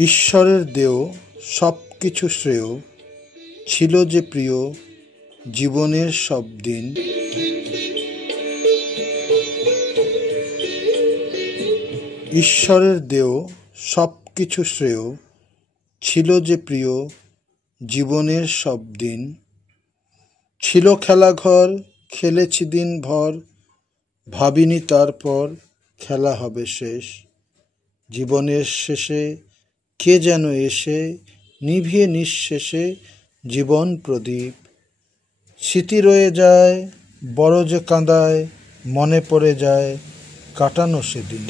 ঈশ্বরের দেও সব কিছু শ্রেয়, ছিল যে প্রিয় জীবনের সব দিন। ঈশ্বরের দেও সব কিছু শ্রেয়, ছিল যে প্রিয় জীবনের সব দিন। ছিল খেলাঘর, খেলেছি দিন ভর, ভাবিনি তারপর খেলা হবে শেষ। জীবনের শেষে কে যেন এসে নিভিয়ে নিঃশেষে জীবন প্রদীপ। স্মৃতি রয়ে যায় বড় যে কাঁদায়, মনে পড়ে যায় কাটানো সেদিন।